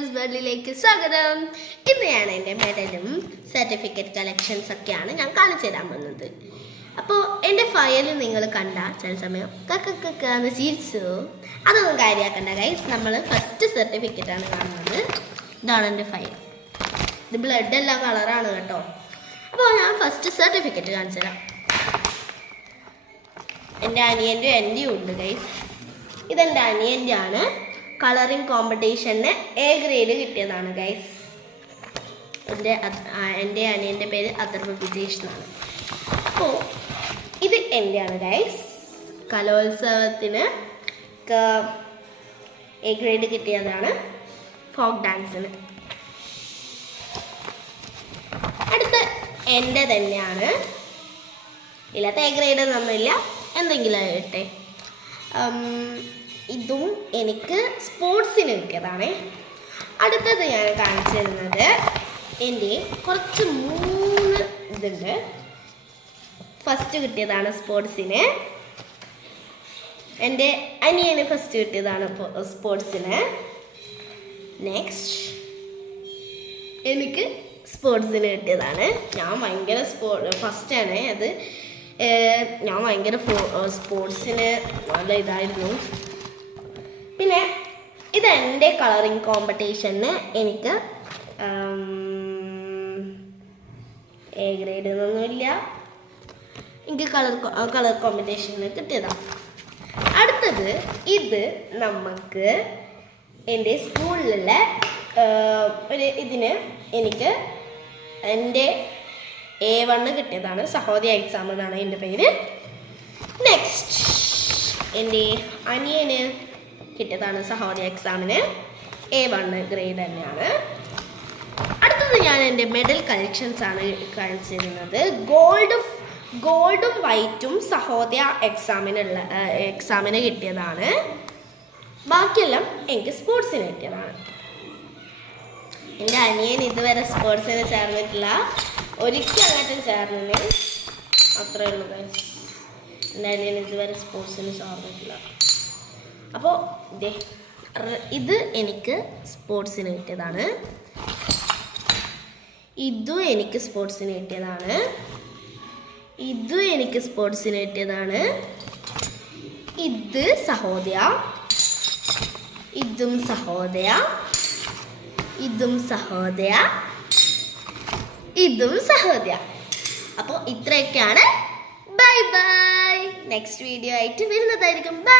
News വേൾഡിലേക്ക് സ്വാഗതം. ഇന്ന് ഞാൻ എൻ്റെ മെഡലും സർട്ടിഫിക്കറ്റ് കളക്ഷൻസ് ഒക്കെയാണ് ഞാൻ കാണിച്ചു തരാൻ പോകുന്നത്. അപ്പോൾ എൻ്റെ ഫയൽ നിങ്ങൾ കണ്ട ചില സമയം കക്കന്ന് ചിരിച്ചു, അതൊന്നും കാര്യമാക്കണ്ട ഗൈസ്. നമ്മൾ ഫസ്റ്റ് സർട്ടിഫിക്കറ്റാണ് കാണുന്നത്. ഇതാണ് എൻ്റെ ഫയൽ. ഇത് ബ്ലഡ് എല്ലാ കളറാണ് കേട്ടോ. അപ്പോൾ ഞാൻ ഫസ്റ്റ് സർട്ടിഫിക്കറ്റ് കാണിച്ചു തരാം. എൻ്റെ അനിയൻ്റെ എൻ്റെയും ഉണ്ട് ഗൈസ്. ഇതെൻ്റെ അനിയൻ്റെ ആണ്. കളറിങ് കോമ്പറ്റീഷന് A ഗ്രേഡ് കിട്ടിയതാണ് ഗൈസ്. എൻ്റെ അനിയൻ്റെ പേര് അഥർവ വിജേഷ് എന്നാണ്. അപ്പോൾ ഇത് എൻ്റെയാണ് ഗൈസ്. കലോത്സവത്തിന് A ഗ്രേഡ് കിട്ടിയതാണ് ഫോക്ക് ഡാൻസിന്. അടുത്ത എൻ്റെ തന്നെയാണ്. ഇല്ലാത്ത A ഗ്രേഡ് ഒന്നുമില്ല, എന്തെങ്കിലും ആയിട്ടെ. ഇതും എനിക്ക് സ്പോർട്സിന് കിട്ടിയതാണ്. അടുത്തത് ഞാൻ കാണിച്ചു തരുന്നത് എൻ്റെ കുറച്ച് 3 ഇതുണ്ട്. ഫസ്റ്റ് കിട്ടിയതാണ് സ്പോർട്സിന്. എൻ്റെ അനിയന് ഫസ്റ്റ് കിട്ടിയതാണ് സ്പോർട്സിന്. നെക്സ്റ്റ് എനിക്ക് സ്പോർട്സിന് കിട്ടിയതാണ്. ഞാൻ ഭയങ്കര ഫസ്റ്റാണ് അത്. ഞാൻ ഭയങ്കര സ്പോർട്സിന് നല്ല ഇതായിരുന്നു. പിന്നെ ഇതെൻ്റെ കളറിങ് കോമ്പറ്റീഷന് എനിക്ക് A ഗ്രേഡ് ഒന്നുമില്ല, എനിക്ക് കളർ കോമ്പറ്റീഷന് കിട്ടിയതാണ്. അടുത്തത് ഇത് നമുക്ക് എൻ്റെ സ്കൂളിലുള്ള ഒരു ഇതിന് എനിക്ക് എൻ്റെ A1 കിട്ടിയതാണ്. സഹോദയ എക്സാം എന്നാണ് എൻ്റെ പേര്. നെക്സ്റ്റ് എൻ്റെ അനിയന് കിട്ടിയതാണ് സഹോദയ എക്സാമിന് A1 ഗ്രേഡ് തന്നെയാണ്. അടുത്തത് ഞാൻ എൻ്റെ മെഡൽ കളക്ഷൻസ് ആണ് കാണിച്ചു തരുന്നത്. ഗോൾഡും വൈറ്റും സഹോദയ എക്സാമിന് കിട്ടിയതാണ്. ബാക്കിയെല്ലാം എനിക്ക് സ്പോർട്സിന് കിട്ടിയതാണ്. എൻ്റെ അനിയൻ ഇതുവരെ സ്പോർട്സിന് ചേർന്നിട്ടില്ല, ഒരിക്കലും അങ്ങോട്ടും ചേർന്നില്ല, അത്രേ ഉള്ളൂ ഗൈസ്. എൻ്റെ അനിയൻ ഇതുവരെ സ്പോർട്സിന് ചേർന്നിട്ടില്ല. അപ്പോൾ ഇത് എനിക്ക് സ്പോർട്സിന് കിട്ടിയതാണ്. ഇതും എനിക്ക് സ്പോർട്സിന് കിട്ടിയതാണ്. ഇതും എനിക്ക് സ്പോർട്സിന് കിട്ടിയതാണ്. ഇത് സഹോദയ, ഇതും സഹോദയ, ഇതും സഹോദയ, ഇതും സഹോദയ. അപ്പോൾ ഇത്രയൊക്കെയാണ്. Bye bye. നെക്സ്റ്റ് വീഡിയോ ആയിട്ട് വരുന്നതായിരിക്കും. ബൈ.